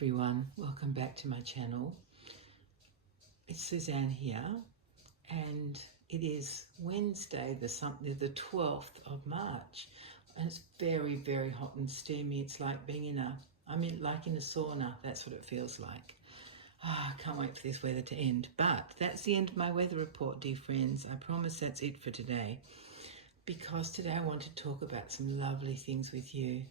everyone, welcome back to my channel. It's Suzanne here, and it is Wednesday the 12th of March, and it's very hot and steamy. It's like being in a sauna. That's what it feels like. I can't wait for this weather to end. But that's the end of my weather report, dear friends. I promise that's it for today, because today I want to talk about some lovely things with you.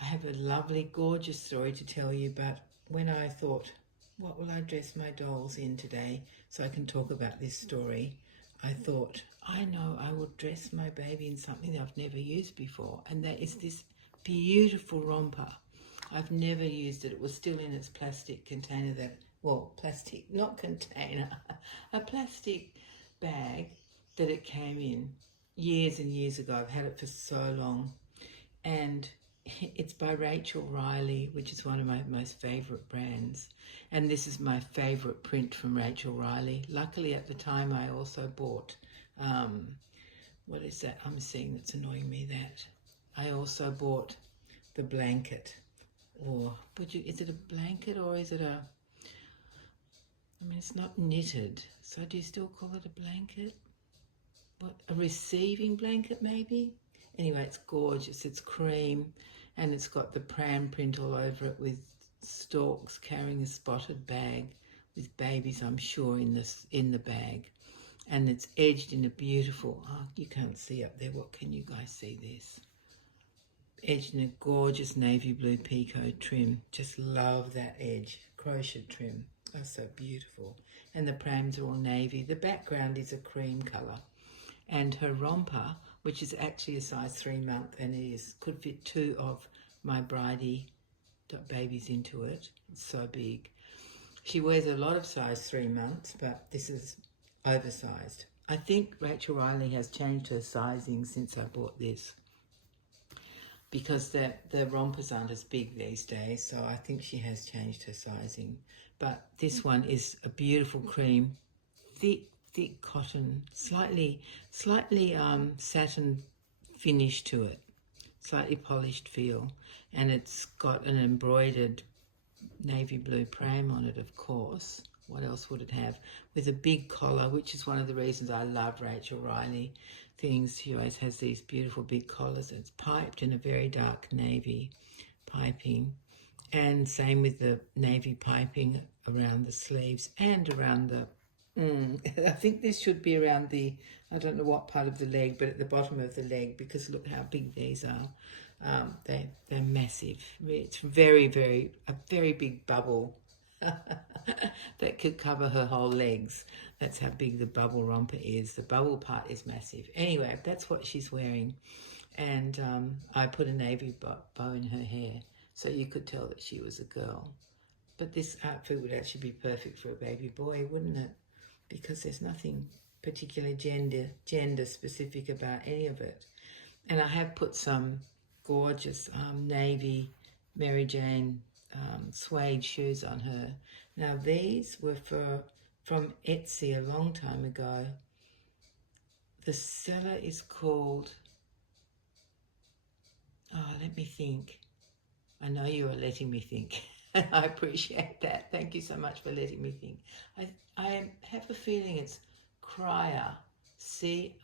I have a lovely, gorgeous story to tell you, but when I thought, what will I dress my dolls in today so I can talk about this story, I thought, I know I will dress my baby in something that I've never used before, and that is this beautiful romper. I've never used it. It was still in its plastic container a plastic bag that it came in years and years ago. I've had it for so long, and it's by Rachel Riley, which is one of my most favourite brands. And this is my favourite print from Rachel Riley. Luckily, at the time, I also bought, what is that I'm seeing that's annoying me? That I also bought the blanket. Or, is it a blanket or is it it's not knitted. So do you still call it a blanket? What, a receiving blanket maybe? Anyway, it's gorgeous. It's cream, and it's got the pram print all over it with storks carrying a spotted bag with babies, I'm sure, in the bag. And it's edged in a beautiful, you can't see up there. What can you guys see this? Edged in a gorgeous navy blue picot trim. Just love that edge. Crochet trim. Oh, so beautiful. And the prams are all navy. The background is a cream colour. And her romper, which is actually a size 3 month, and could fit 2 of my Bridie babies into it. It's so big. She wears a lot of size 3 months, but this is oversized. I think Rachel Riley has changed her sizing since I bought this, because the rompers aren't as big these days, so I think she has changed her sizing. But this one is a beautiful cream, thick cotton, slightly satin finish to it, slightly polished feel, and it's got an embroidered navy blue pram on it, of course. What else would it have? With a big collar, which is one of the reasons I love Rachel Riley things. She always has these beautiful big collars. It's piped in a very dark navy piping, and same with the navy piping around the sleeves and around the I think this should be around I don't know what part of the leg, but at the bottom of the leg, because look how big these are. They're massive. It's a very big bubble that could cover her whole legs. That's how big the bubble romper is. The bubble part is massive. Anyway, that's what she's wearing. And I put a navy bow in her hair, so you could tell that she was a girl. But this outfit would actually be perfect for a baby boy, wouldn't it? Because there's nothing particularly gender specific about any of it. And I have put some gorgeous navy Mary Jane suede shoes on her. Now these were from Etsy a long time ago. The seller is called, let me think. I know you are letting me think. I appreciate that. Thank you so much for letting me think. I have a feeling it's Cria, C-R-I-A,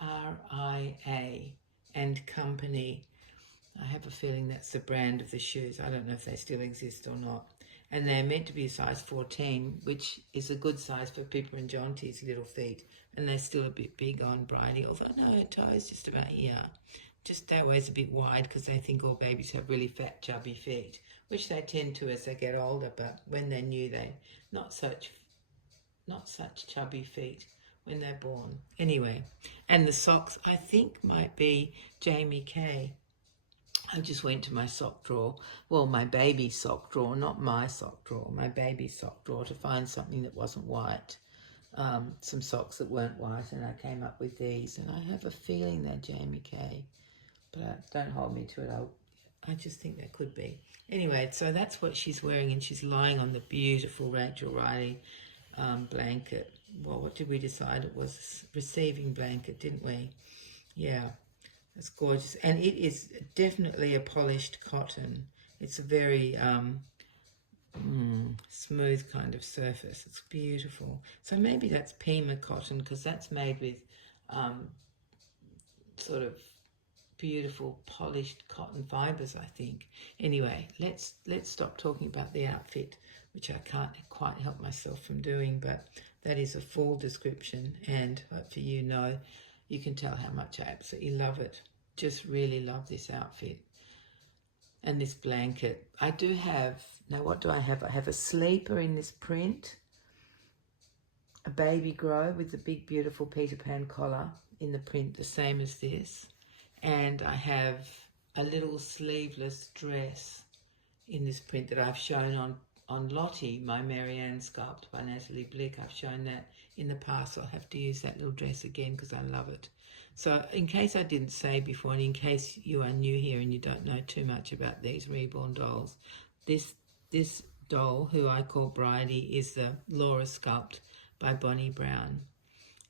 and Company. I have a feeling that's the brand of the shoes. I don't know if they still exist or not. And they're meant to be a size 14, which is a good size for Pippa and Jonty's little feet. And they're still a bit big on Bridie, although no, her toe is just about here. Just that way's a bit wide, because they think all babies have really fat, chubby feet, which they tend to as they get older. But when they're new, they're not such chubby feet when they're born. Anyway, and the socks I think might be Jamie Kay. I just went to my sock drawer, well, my baby sock drawer, not my sock drawer, my baby sock drawer, to find something that wasn't white, some socks that weren't white, and I came up with these, and I have a feeling they're Jamie Kay, but don't hold me to it. I just think that could be. Anyway, so that's what she's wearing, and she's lying on the beautiful Rachel Riley blanket. Well, what did we decide? It was a receiving blanket, didn't we? Yeah. It's gorgeous, and it is definitely a polished cotton. It's a very smooth kind of surface. It's beautiful. So maybe that's Pima cotton, because that's made with sort of beautiful polished cotton fibers, I think. Anyway, let's stop talking about the outfit, which I can't quite help myself from doing, but that is a full description, and hopefully you can tell how much I absolutely love it. Just really love this outfit. And this blanket. I do have, now what do I have? I have a sleeper in this print, a baby grow with the big beautiful Peter Pan collar in the print, the same as this. And I have a little sleeveless dress in this print that I've shown on Lottie, my Marianne sculpt by Natalie Blick. I've shown that in the past. I'll have to use that little dress again because I love it. So in case I didn't say before, and in case you are new here and you don't know too much about these Reborn dolls, this doll, who I call Bridie, is the Laura sculpt by Bonnie Brown.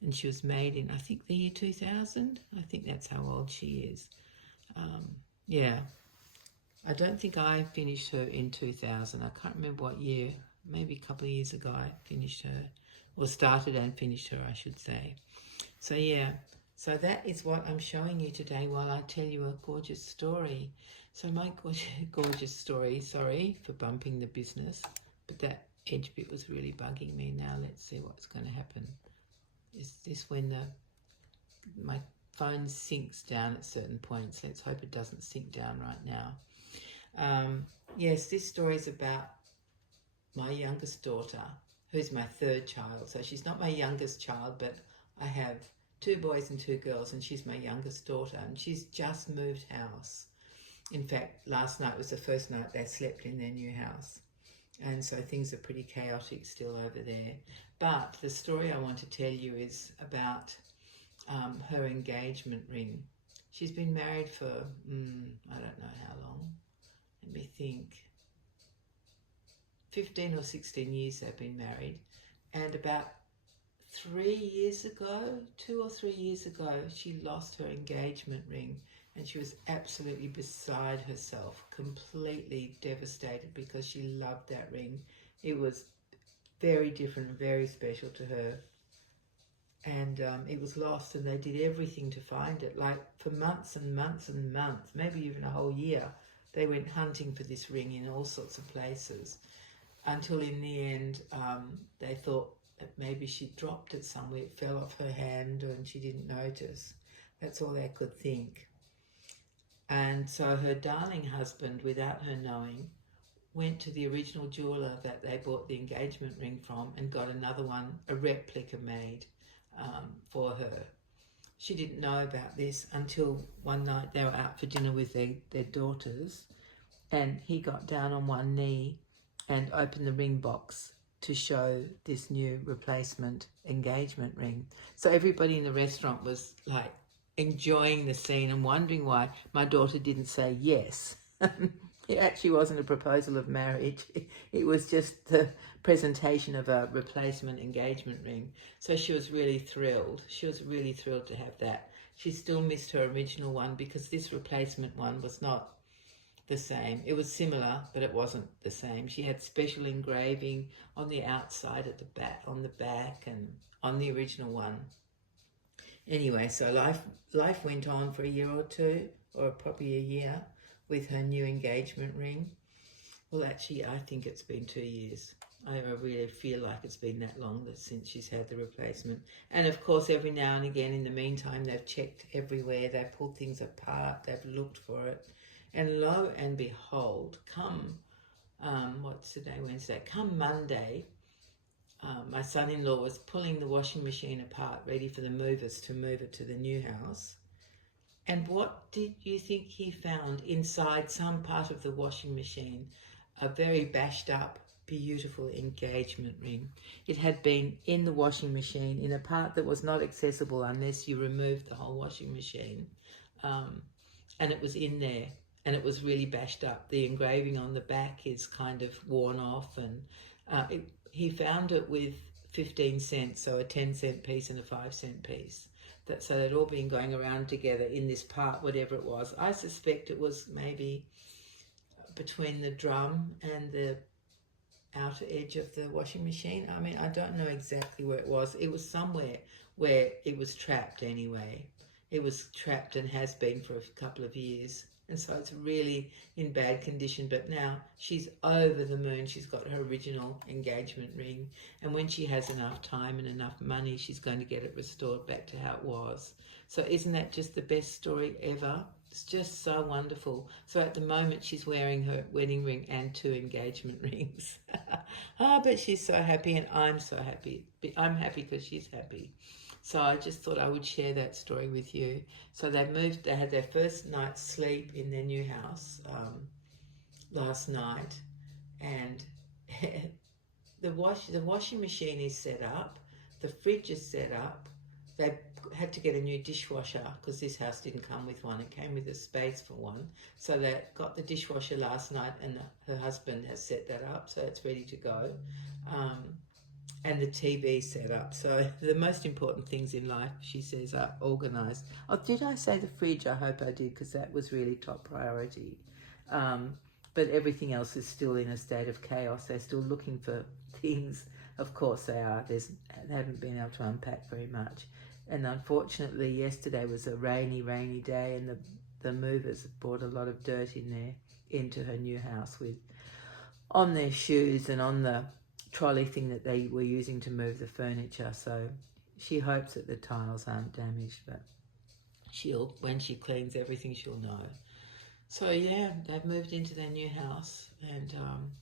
And she was made in, I think, the year 2000. I think that's how old she is. Yeah. I don't think I finished her in 2000. I can't remember what year. Maybe a couple of years ago I finished her. Or started and finished her, I should say. So, yeah. So that is what I'm showing you today while I tell you a gorgeous story. So my gorgeous story, sorry for bumping the business, but that edge bit was really bugging me. Now let's see what's going to happen. Is this when my phone sinks down at certain points? Let's hope it doesn't sink down right now. Yes, this story is about my youngest daughter, who's my third child. So she's not my youngest child, but I have 2 boys and 2 girls, and she's my youngest daughter, and she's just moved house. In fact, last night was the first night they slept in their new house. And so things are pretty chaotic still over there. But the story I want to tell you is about her engagement ring. She's been married for, I don't know how long. Let me think. 15 or 16 years they've been married. And about 3 years ago, 2 or 3 years ago, she lost her engagement ring. And she was absolutely beside herself, completely devastated, because she loved that ring. It was very different and very special to her. And it was lost, and they did everything to find it. Like for months and months and months, maybe even a whole year, they went hunting for this ring in all sorts of places. Until in the end, they thought that maybe she dropped it somewhere. It fell off her hand and she didn't notice. That's all they could think. And so her darling husband, without her knowing, went to the original jeweler that they bought the engagement ring from and got another one, a replica made for her. She didn't know about this until one night they were out for dinner with their daughters, and he got down on one knee and opened the ring box to show this new replacement engagement ring. So everybody in the restaurant was like enjoying the scene and wondering why my daughter didn't say yes. It actually wasn't a proposal of marriage. It was just the presentation of a replacement engagement ring. So she was really thrilled. She was really thrilled to have that. She still missed her original one because this replacement one was not the same. It was similar, but it wasn't the same. She had special engraving on the outside, at the back, on the back, and on the original one. Anyway, so life went on for a year or two, or probably a year, with her new engagement ring. Well, actually, I think it's been 2 years. I really feel like it's been that long since she's had the replacement. And of course, every now and again, in the meantime, they've checked everywhere. They've pulled things apart. They've looked for it. And lo and behold, come, what's today, Wednesday? Come Monday, my son-in-law was pulling the washing machine apart, ready for the movers to move it to the new house. And what did you think he found inside some part of the washing machine? A very bashed up, beautiful engagement ring. It had been in the washing machine in a part that was not accessible unless you removed the whole washing machine. And it was in there, and it was really bashed up. The engraving on the back is kind of worn off, and he found it with 15 cents, so a 10-cent piece and a 5-cent piece. So they'd all been going around together in this part, whatever it was. I suspect it was maybe between the drum and the outer edge of the washing machine. I mean, I don't know exactly where it was. It was somewhere where it was trapped anyway. It was trapped and has been for a couple of years. And so it's really in bad condition. But now she's over the moon. She's got her original engagement ring. And when she has enough time and enough money, she's going to get it restored back to how it was. So isn't that just the best story ever? It's just so wonderful. So at the moment, she's wearing her wedding ring and 2 engagement rings. But she's so happy, and I'm so happy. I'm happy because she's happy. So I just thought I would share that story with you. So they had their first night's sleep in their new house last night, and the washing machine is set up, the fridge is set up. They had to get a new dishwasher because this house didn't come with one. It came with a space for one. So they got the dishwasher last night, and her husband has set that up, so it's ready to go. And the TV set up. So the most important things in life, she says, are organised. Oh, did I say the fridge? I hope I did, because that was really top priority. But everything else is still in a state of chaos. They're still looking for things. Of course they are. They haven't been able to unpack very much. And unfortunately, yesterday was a rainy day, and the movers brought a lot of dirt into her new house on their shoes and on the trolley thing that they were using to move the furniture. So she hopes that the tiles aren't damaged, but when she cleans everything, she'll know. So yeah, they've moved into their new house, and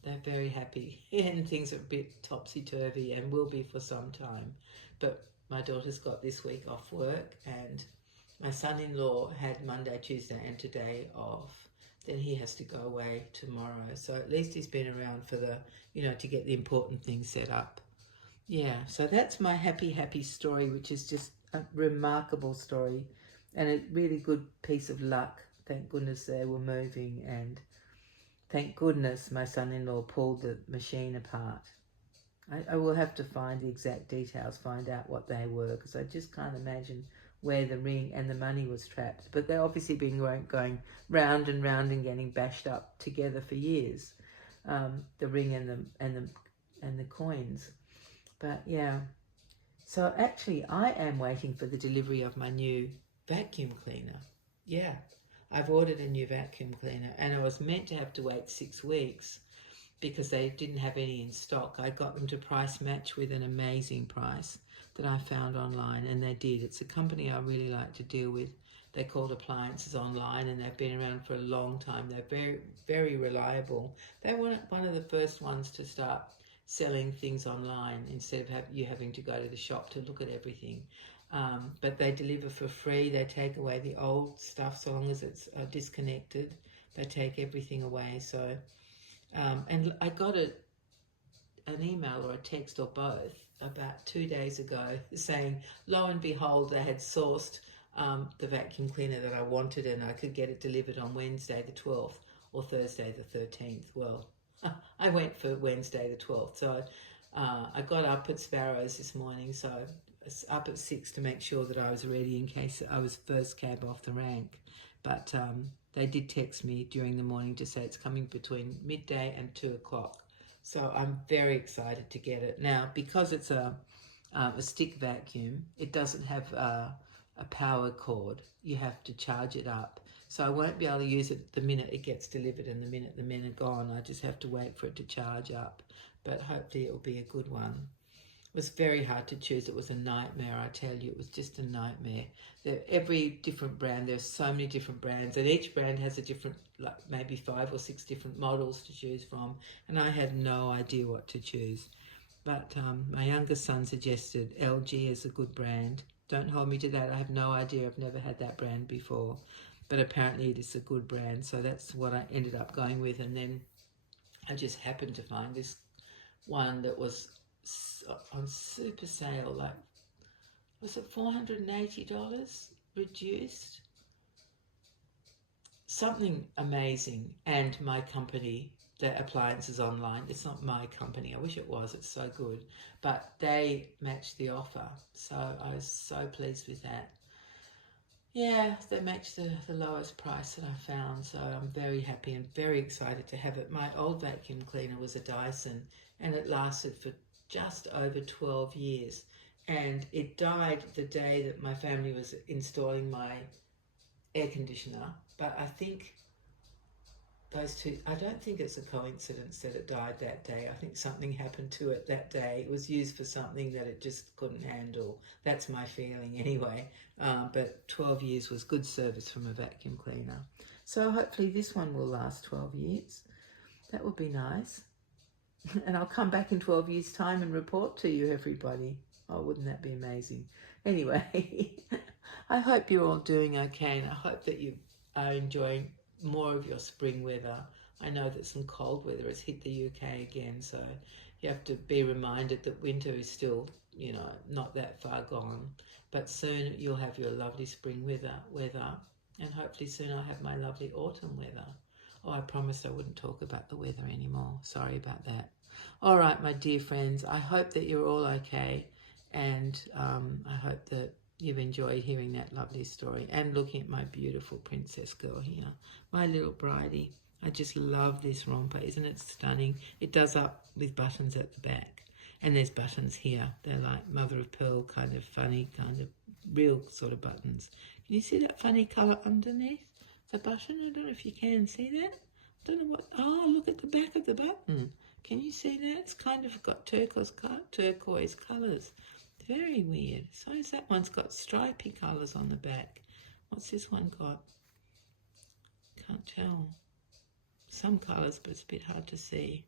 they're very happy. And things are a bit topsy-turvy and will be for some time. But my daughter's got this week off work, and my son-in-law had Monday, Tuesday and today off. Then he has to go away tomorrow. So at least he's been around for to get the important things set up. Yeah, so that's my happy story, which is just a remarkable story and a really good piece of luck. Thank goodness they were moving, and thank goodness my son-in-law pulled the machine apart. I will have to find the exact details, find out what they were, because I just can't imagine where the ring and the money was trapped. But they've obviously been going round and round and getting bashed up together for years, the ring and the coins. But yeah, so actually I am waiting for the delivery of my new vacuum cleaner. Yeah, I've ordered a new vacuum cleaner, and I was meant to have to wait 6 weeks because they didn't have any in stock. I got them to price match with an amazing price that I found online, and they did. It's a company I really like to deal with. They're called Appliances Online, and they've been around for a long time. They're very, very reliable. They were one of the first ones to start selling things online instead of you having to go to the shop to look at everything. But they deliver for free. They take away the old stuff so long as it's disconnected. They take everything away. So, and I got an email or a text or both about 2 days ago saying, lo and behold, they had sourced the vacuum cleaner that I wanted, and I could get it delivered on Wednesday the 12th or Thursday the 13th. Well, I went for Wednesday the 12th. So I got up at Sparrows this morning, so I was up at 6 to make sure that I was ready in case I was first cab off the rank. But they did text me during the morning to say it's coming between midday and 2 o'clock. So I'm very excited to get it. Now, because it's a stick vacuum, it doesn't have a power cord. You have to charge it up. So I won't be able to use it the minute it gets delivered and the minute the men are gone. I just have to wait for it to charge up. But hopefully it will be a good one. It was very hard to choose. It was a nightmare, I tell you. It was just a nightmare. Every different brand, there's so many different brands, and each brand has a different, like maybe 5 or 6 different models to choose from, and I had no idea what to choose. But my youngest son suggested LG as a good brand. Don't hold me to that. I have no idea. I've never had that brand before, but apparently it is a good brand, so that's what I ended up going with. And then I just happened to find this one that was on super sale, like, was it $480 reduced? Something amazing. And my company, the Appliances Online, it's not my company, I wish it was, it's so good, but they matched the offer, so I was so pleased with that. yeah, they matched the lowest price that I found, so I'm very happy and very excited to have it. My old vacuum cleaner was a Dyson, and it lasted for just over 12 years, and it died the day that my family was installing my air conditioner. But I think those two, I don't think it's a coincidence that it died that day. I think something happened to it that day. It was used for something that it just couldn't handle. That's my feeling anyway. But 12 years was good service from a vacuum cleaner. So hopefully this one will last 12 years. That would be nice. And I'll come back in 12 years' time and report to you, everybody. Oh, wouldn't that be amazing? Anyway, I hope you're all doing okay, and I hope that you are enjoying more of your spring weather. I know that some cold weather has hit the UK again, so you have to be reminded that winter is still, you know, not that far gone. But soon you'll have your lovely spring weather, and hopefully soon I'll have my lovely autumn weather. Oh, I promised I wouldn't talk about the weather anymore. Sorry about that. All right, my dear friends, I hope that you're all okay, and I hope that you've enjoyed hearing that lovely story and looking at my beautiful princess girl here, my little Bridie. I just love this romper. Isn't it stunning? It does up with buttons at the back, and there's buttons here. They're like mother of pearl, kind of funny, kind of real sort of buttons. Can you see that funny colour underneath the button? I don't know if you can see that. I don't know what. Oh, look at the back of the button. Can you see that? It's kind of got turquoise colours. Very weird. So is that one's got stripy colours on the back. What's this one got? Can't tell. Some colours, but it's a bit hard to see.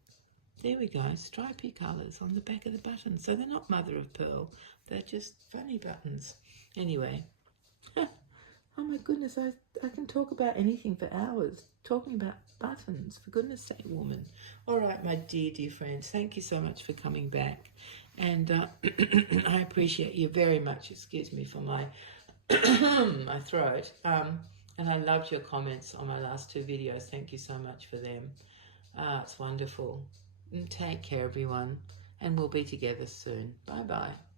There we go, stripy colours on the back of the button. So they're not mother of pearl. They're just funny buttons. Anyway. Oh my goodness, I can talk about anything for hours. Talking about buttons, for goodness sake, woman. All right, my dear, dear friends, thank you so much for coming back. And I appreciate you very much. Excuse me for my my throat. And I loved your comments on my last two videos. Thank you so much for them. It's wonderful. Take care, everyone. And we'll be together soon. Bye-bye.